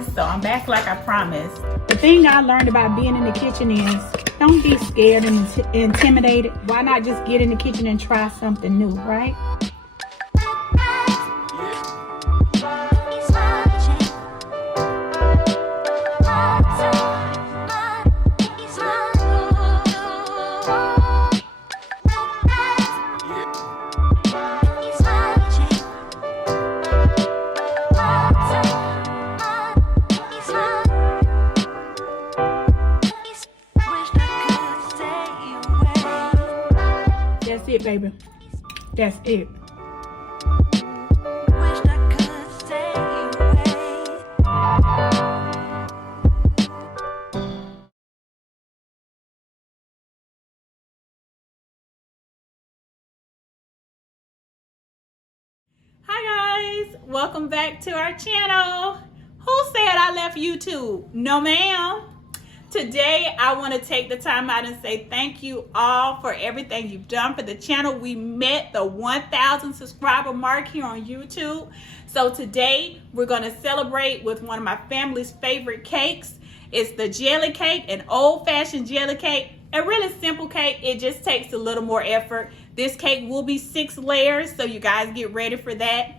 guys, so I'm back like I promised. The thing I learned about being in the kitchen is don't be scared and intimidated. Why not just get in the kitchen and try something new, right? That's it, baby. That's it. Hi guys, welcome back to our channel. Who said I left YouTube? No ma'am. Today I want to take the time out and say thank you all for everything you've done for the channel. We met the 1,000 subscriber mark here on YouTube. So today we're going to celebrate with one of my family's favorite cakes. It's the jelly cake, an old-fashioned jelly cake. A really simple cake. It just takes a little more effort. This cake will be 6 layers, so you guys get ready for that.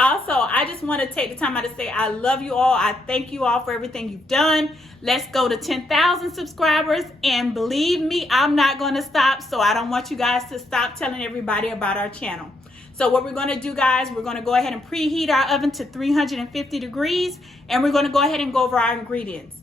Also, I just want to take the time out to say I love you all. I thank you all for everything you've done. Let's go to 10,000 subscribers. And believe me, I'm not going to stop. So I don't want you guys to stop telling everybody about our channel. So what we're going to do, guys, we're going to go ahead and preheat our oven to 350 degrees. And we're going to go ahead and go over our ingredients.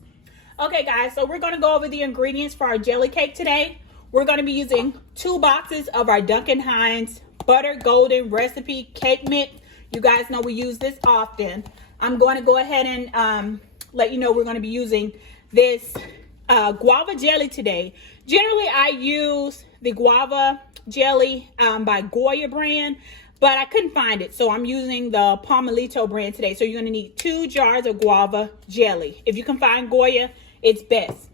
Okay, guys, so we're going to go over the ingredients for our jelly cake today. We're going to be using 2 boxes of our Duncan Hines Butter Golden Recipe Cake Mix. You guys know we use this often. I'm going to go ahead and let you know we're going to be using this guava jelly today. Generally, I use the guava jelly by Goya brand, but I couldn't find it. So I'm using the Palmolito brand today. So you're going to need 2 jars of guava jelly. If you can find Goya, it's best.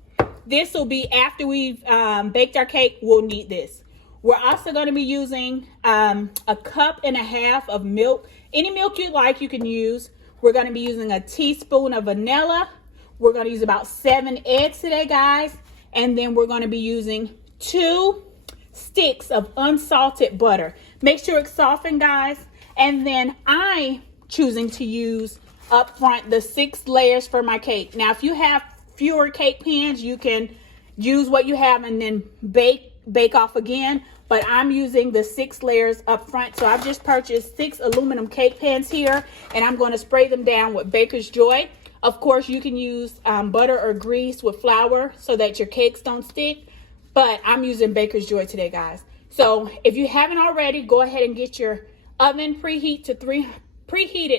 This will be after we've baked our cake. We'll need this. We're also going to be using a 1.5 cups of milk. Any milk you like, you can use. We're going to be using a teaspoon of vanilla. We're going to use about 7 eggs today, guys. And then we're going to be using 2 sticks of unsalted butter. Make sure it's softened, guys. And then I'm choosing to use up front the 6 layers for my cake. Now, if you have fewer cake pans, you can use what you have and then bake off again. But I'm using the 6 layers up front. So I've just purchased 6 aluminum cake pans here, and I'm going to spray them down with Baker's Joy. Of course, you can use butter or grease with flour so that your cakes don't stick, but I'm using Baker's Joy today, guys. So if you haven't already, go ahead and get your oven preheated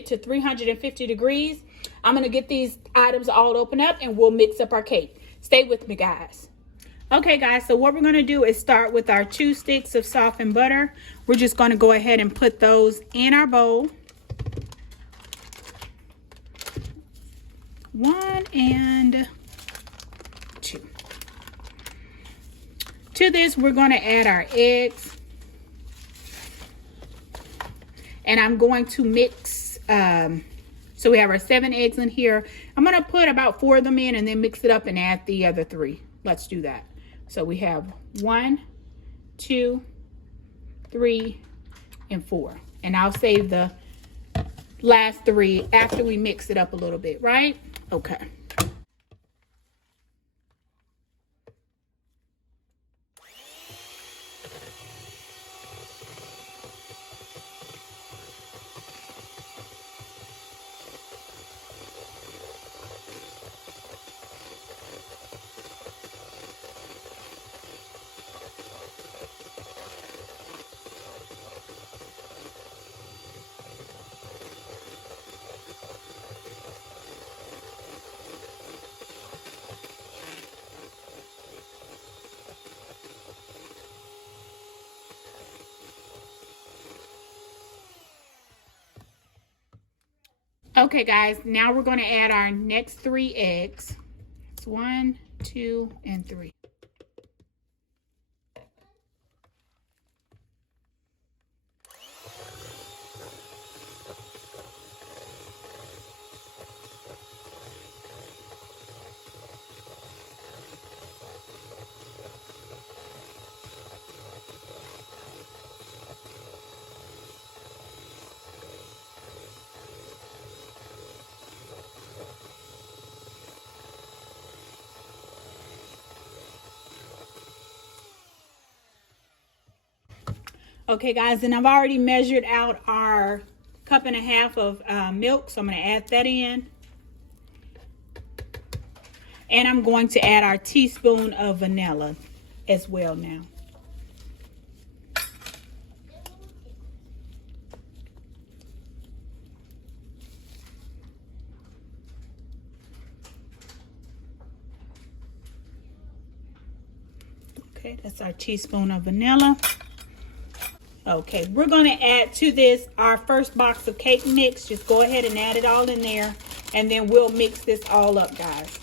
to 350 degrees. I'm going to get these items all open up and we'll mix up our cake. Stay with me, guys. Okay, guys, so what we're going to do is start with our 2 sticks of softened butter. We're just going to go ahead and put those in our bowl. 1 and 2. To this, we're going to add our eggs. And I'm going to mix, so we have our 7 eggs in here. I'm going to put about 4 of them in and then mix it up and add the other 3. Let's do that. So we have 1, 2, 3, and 4. And I'll save the last 3 after we mix it up a little bit, right? Okay. Okay, guys, now we're going to add our next 3 eggs. It's 1, 2, and 3. Okay guys, and I've already measured out our 1.5 cups of milk, so I'm going to add that in. And I'm going to add our teaspoon of vanilla as well now. Okay, that's our teaspoon of vanilla. Okay, we're going to add to this our first box of cake mix. Just go ahead and add it all in there, and then we'll mix this all up, guys.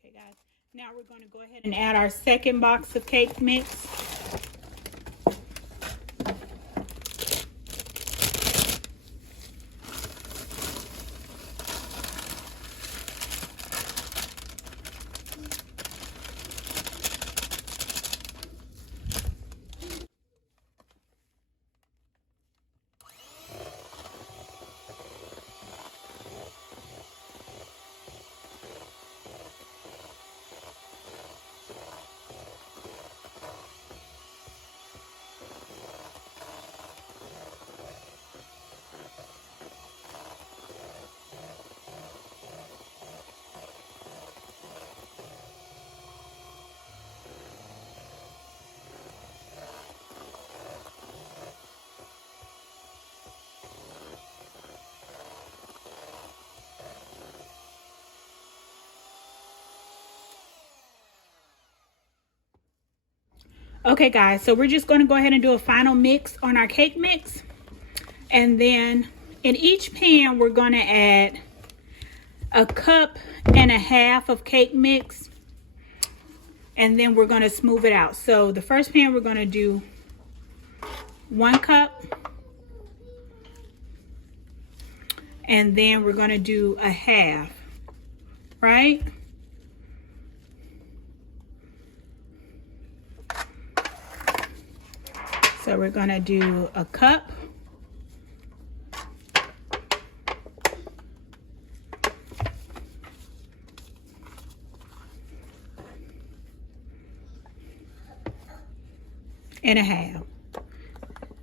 Okay guys, now we're going to go ahead and add our second box of cake mix. Okay guys, so we're just going to go ahead and do a final mix on our cake mix. And then in each pan, we're going to add 1.5 cups of cake mix. And then we're going to smooth it out. So the first pan, we're going to do 1 cup. And then we're going to do 1/2, right? So we're going to do 1 cup. And 1/2.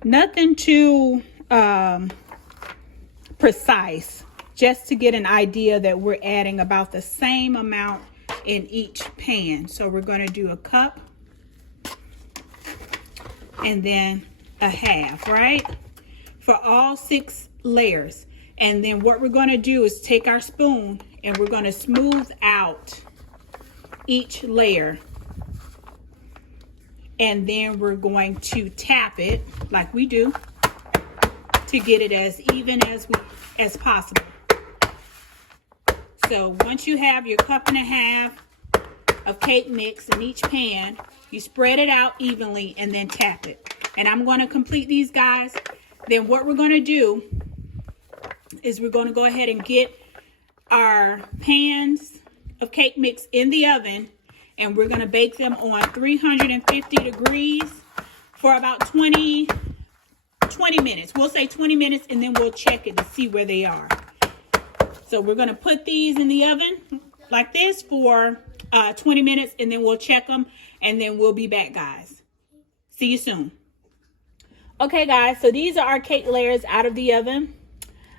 Nothing too precise, just to get an idea that we're adding about the same amount in each pan. So we're going to do 1 cup. And then 1/2, right? For all 6 layers. And then what we're going to do is take our spoon and we're going to smooth out each layer. And then we're going to tap it like we do to get it as even as possible. So once you have your 1.5 cups of cake mix in each pan, you spread it out evenly and then tap it. And I'm going to complete these, guys. Then what we're going to do is we're going to go ahead and get our pans of cake mix in the oven, and we're going to bake them on 350 degrees for about 20 minutes. We'll say 20 minutes, and then we'll check it to see where they are. So we're going to put these in the oven like this for 20 minutes, and then we'll check them, and then we'll be back, guys. See you soon. Okay, guys, so these are our cake layers out of the oven.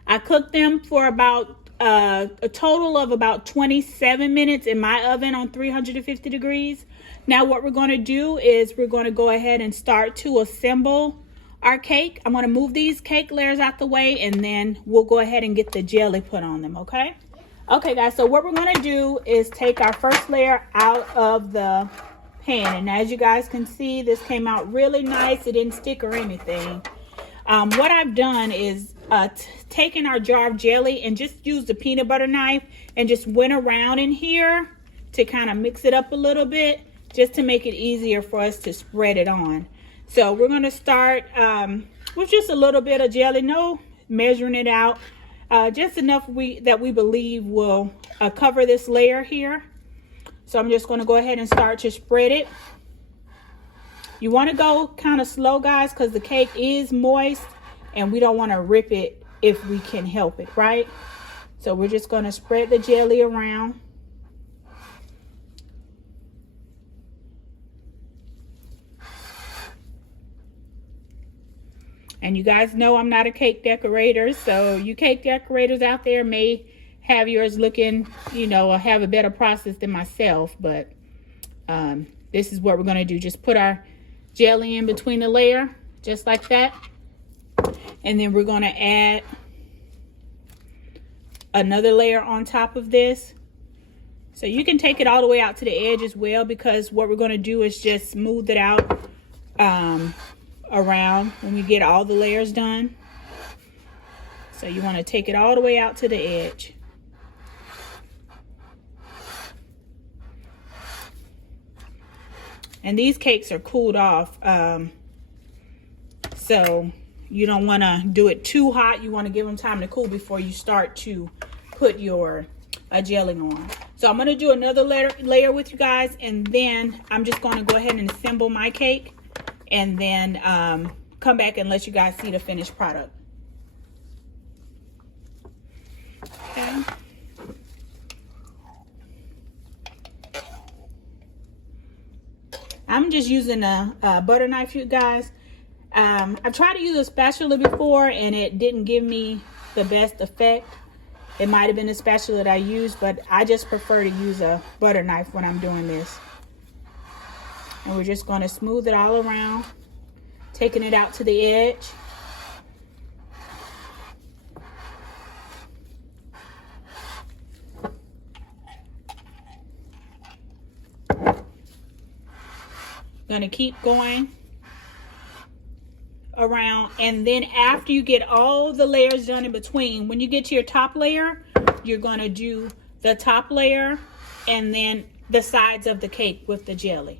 I cooked them for about a total of about 27 minutes in my oven on 350 degrees. Now what we're going to do is we're going to go ahead and start to assemble our cake. I'm going to move these cake layers out the way, and then we'll go ahead and get the jelly put on them, okay? Okay, guys, so what we're going to do is take our first layer out of the pan. And as you guys can see, this came out really nice. It didn't stick or anything. What I've done is taken our jar of jelly and just used a peanut butter knife and just went around in here to kind of mix it up a little bit, just to make it easier for us to spread it on. So we're going to start with just a little bit of jelly, no measuring it out, just enough that we believe will cover this layer here. So I'm just going to go ahead and start to spread it. You want to go kind of slow, guys, because the cake is moist and we don't want to rip it if we can help it, right? So we're just going to spread the jelly around. And you guys know I'm not a cake decorator, so you cake decorators out there may have yours looking, you know, or have a better process than myself. But this is what we're going to do. Just put our jelly in between the layer, just like that. And then we're going to add another layer on top of this. So you can take it all the way out to the edge as well, because what we're going to do is just smooth it out around when we get all the layers done. So you want to take it all the way out to the edge. And these cakes are cooled off, so you don't want to do it too hot. You want to give them time to cool before you start to put your jelly on. So I'm going to do another layer with you guys, and then I'm just going to go ahead and assemble my cake, and then come back and let you guys see the finished product. Okay. I'm just using a butter knife, you guys. I've tried to use a spatula before and it didn't give me the best effect. It might have been a spatula that I used, but I just prefer to use a butter knife when I'm doing this. And we're just going to smooth it all around, taking it out to the edge. Going to keep going around, and then after you get all the layers done in between, when you get to your top layer, you're going to do the top layer and then the sides of the cake with the jelly.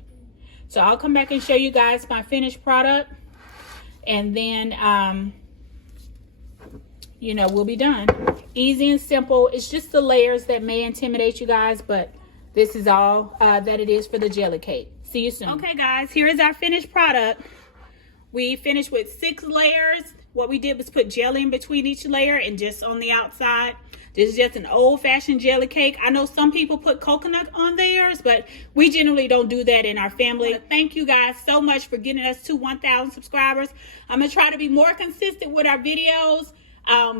So I'll come back and show you guys my finished product, and then you know, we'll be done. Easy and simple. It's just the layers that may intimidate you guys, but this is all that it is for the jelly cake. See you soon. Okay guys, here is our finished product. We finished with 6 layers. What we did was put jelly in between each layer and just on the outside. This is just an old-fashioned jelly cake. I know some people put coconut on theirs, but we generally don't do that in our family. Thank you guys so much for getting us to 1,000 subscribers. I'm gonna try to be more consistent with our videos,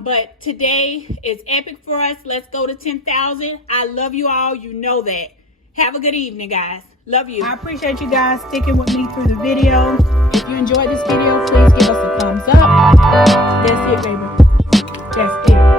but today is epic for us. Let's go to 10,000. I love you all. You know that. Have a good evening, guys. Love you. I appreciate you guys sticking with me through the video. If you enjoyed this video, please give us a thumbs up. That's it, baby. That's it.